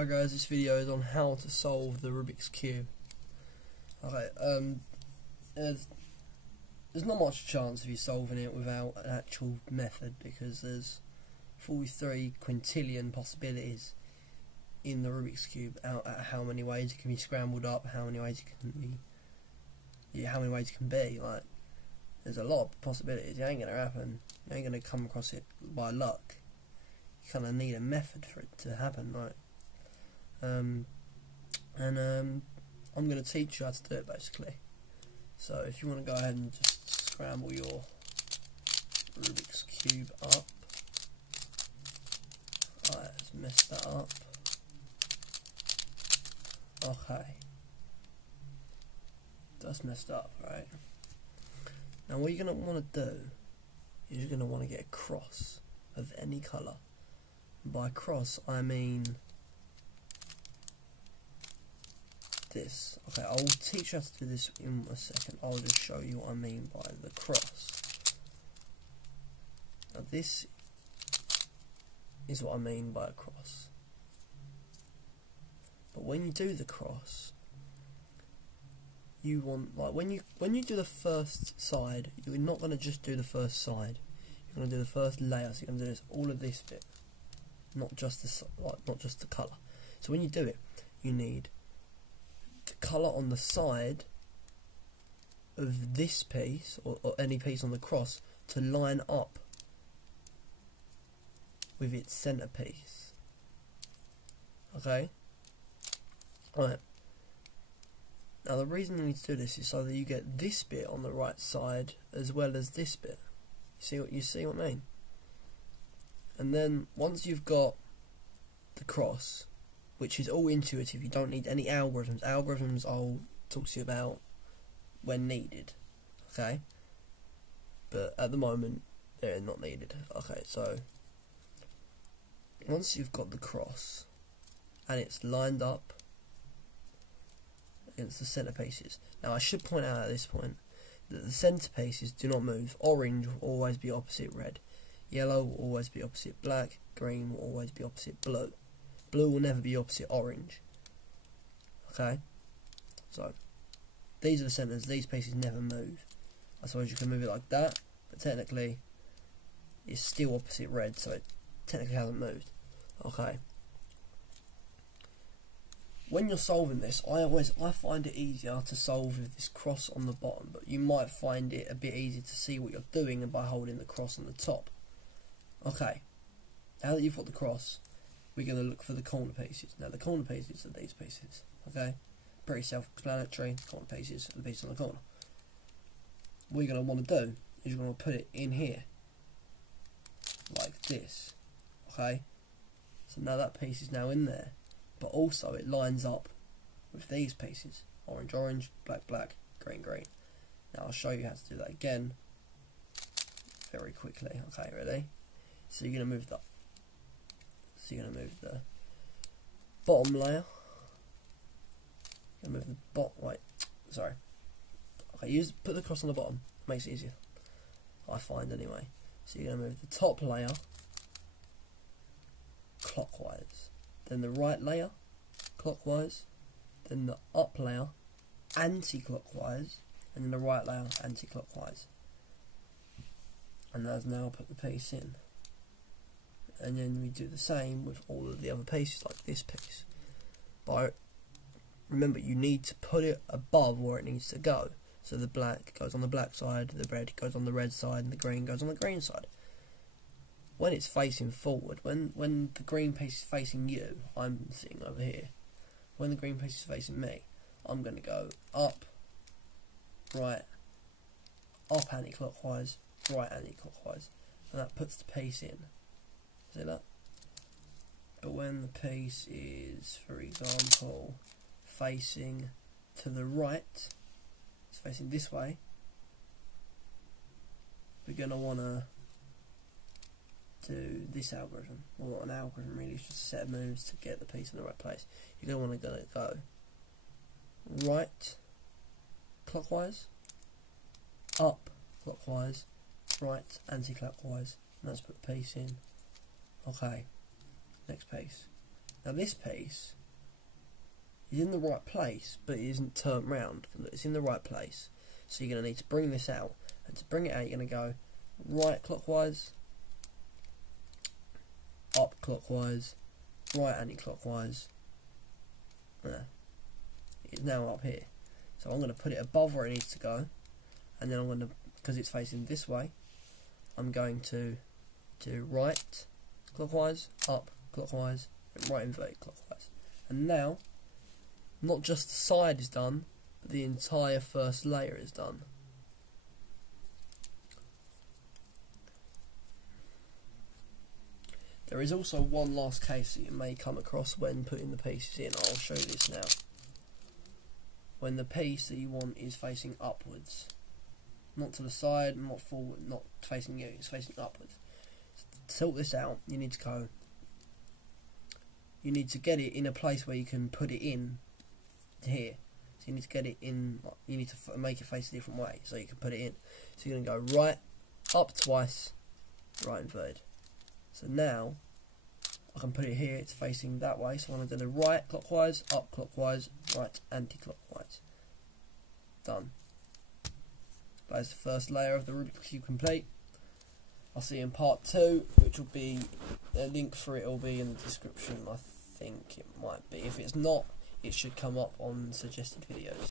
Hi guys, this video is on how to solve the Rubik's Cube. Okay, there's not much chance of you solving it without an actual method, because there's 43 quintillion possibilities in the Rubik's Cube out at how many ways it can be scrambled up, how many ways it can be, how many ways it can be. Like, there's a lot of possibilities. It ain't gonna happen. You ain't gonna come across it by luck. You kind of need a method for it to happen, right? I'm going to teach you how to do it, basically. So if you want to go ahead and just scramble your Rubik's Cube up. Alright, let's mess that up. Okay. That's messed up, right? Now what you're going to want to do is you're going to want to get a cross of any colour. By cross, I mean this. Okay, I'll teach you how to do this in a second. I'll just show you what I mean by the cross. Now this is what I mean by a cross. But when you do the cross, you want, like, when you do the first side, you're not going to just do the first side. You're going to do the first layer. So you're going to do this, all of this bit, not just this, like, not just the colour. So when you do it, you need the colour on the side of this piece, or any piece on the cross, to line up with its centrepiece. Okay? Right. Now the reason you need to do this is so that you get this bit on the right side as well as this bit. You see what I mean? And then once you've got the cross, which is all intuitive, you don't need any algorithms. Algorithms I'll talk to you about when needed, okay? But at the moment, they're not needed. Okay, so once you've got the cross and it's lined up against the centerpieces. Now I should point out at this point that the centerpieces do not move. Orange will always be opposite red. Yellow will always be opposite black. Green will always be opposite blue. Blue will never be opposite orange. Okay? So, these are the centres. These pieces never move. I suppose you can move it like that, but technically it's still opposite red, so it technically hasn't moved. Okay. When you're solving this, I find it easier to solve with this cross on the bottom, but you might find it a bit easier to see what you're doing by holding the cross on the top. Okay. Now that you've got the cross, we're going to look for the corner pieces. Now the corner pieces are these pieces, okay? Pretty self-explanatory. Corner pieces are the pieces on the corner. What you're going to want to do is you're going to put it in here, like this, okay? So now that piece is now in there, but also it lines up with these pieces. Orange, orange, black, black, green, green. Now I'll show you how to do that again very quickly. Okay, ready? So you're going to move that. So you're going to move the bottom layer. You're going to move the bottom. Wait, sorry. Okay, put the cross on the bottom. Makes it easier, I find anyway. So you're going to move the top layer clockwise, then the right layer clockwise, then the up layer anti-clockwise, and then the right layer anti-clockwise. And that's now put the piece in. And then we do the same with all of the other pieces, like this piece. But remember, you need to put it above where it needs to go. So the black goes on the black side, the red goes on the red side, and the green goes on the green side. When it's facing forward, when the green piece is facing you, I'm sitting over here. When the green piece is facing me, I'm going to go up, right, up anti-clockwise, right anti-clockwise. And that puts the piece in. See that? But when the piece is, for example, facing to the right, it's facing this way, we're going to want to do this algorithm. Well, not an algorithm really, it's just a set of moves to get the piece in the right place. You're going to want to go right clockwise, up clockwise, right anti-clockwise, and let's put the piece in. Okay, next piece. Now this piece is in the right place, but it isn't turned round. It's in the right place. So you're going to need to bring this out. And to bring it out, you're going to go right clockwise, up clockwise, right anti-clockwise. There. It's now up here. So I'm going to put it above where it needs to go. And then I'm going to, because it's facing this way, I'm going to do right clockwise, up clockwise, and right inverted clockwise. And now, not just the side is done, but the entire first layer is done. There is also one last case that you may come across when putting the pieces in. I'll show you this now. When the piece that you want is facing upwards, not to the side, not forward, not facing you, it's facing upwards. To sort this out, you need to get it in a place where you can put it in here. So you need to get it in, you need to make it face a different way so you can put it in. So you're going to go right, up twice, right inverted. So now I can put it here, it's facing that way, so I'm going to do the right clockwise, up clockwise, right anti-clockwise. Done. That is the first layer of the Rubik's Cube complete. I'll see you in part 2, which will be, a link for it will be in the description. I think it might be. If it's not, it should come up on suggested videos.